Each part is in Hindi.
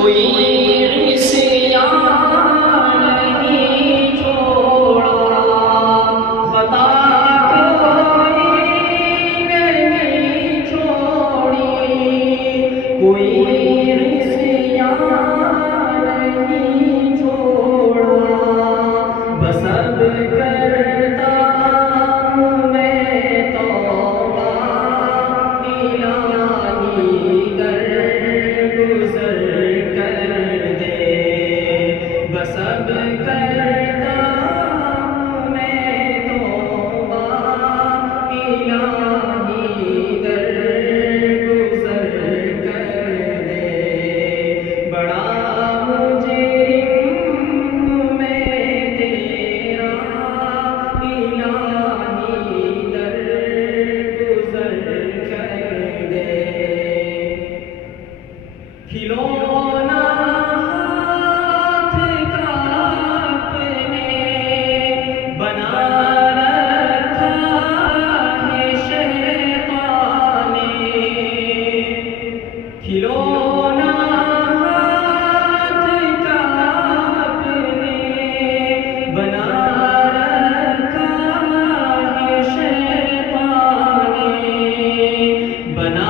कोई इस्यान नहीं छोड़ा, बता कोई नहीं छोड़ी, कोई इस्यान नहीं छोड़ा। बस अब करता हूँ मैं तौबा, इलाही दरगुज़र कर दे। बस अब करता हूँ मैं तौबा, इलाही दरगुज़र कर दे। बड़ा मुजरिम मैं तेरा, इलाही दरगुज़र कर दे। खिलौना हाथ का अपने बना रखा है शैतान ने। खिलौना हाथ का अपने बना रखा है शैतान ने। बना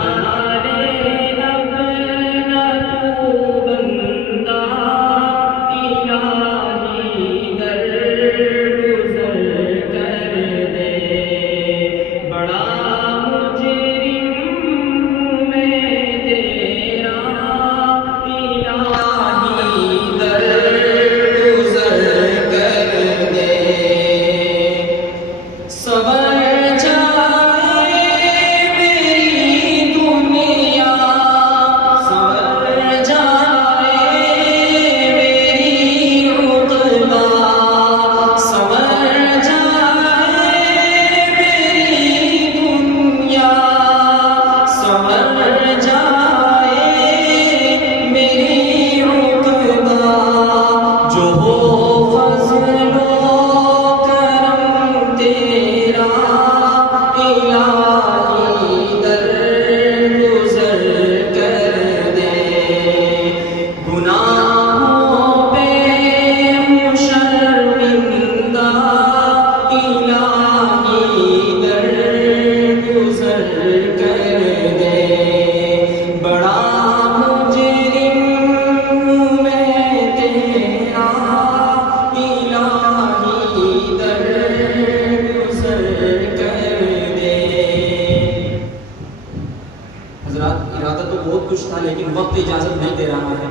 इरादा तो बहुत कुछ था, लेकिन वक्त इजाज़त नहीं दे रहा है।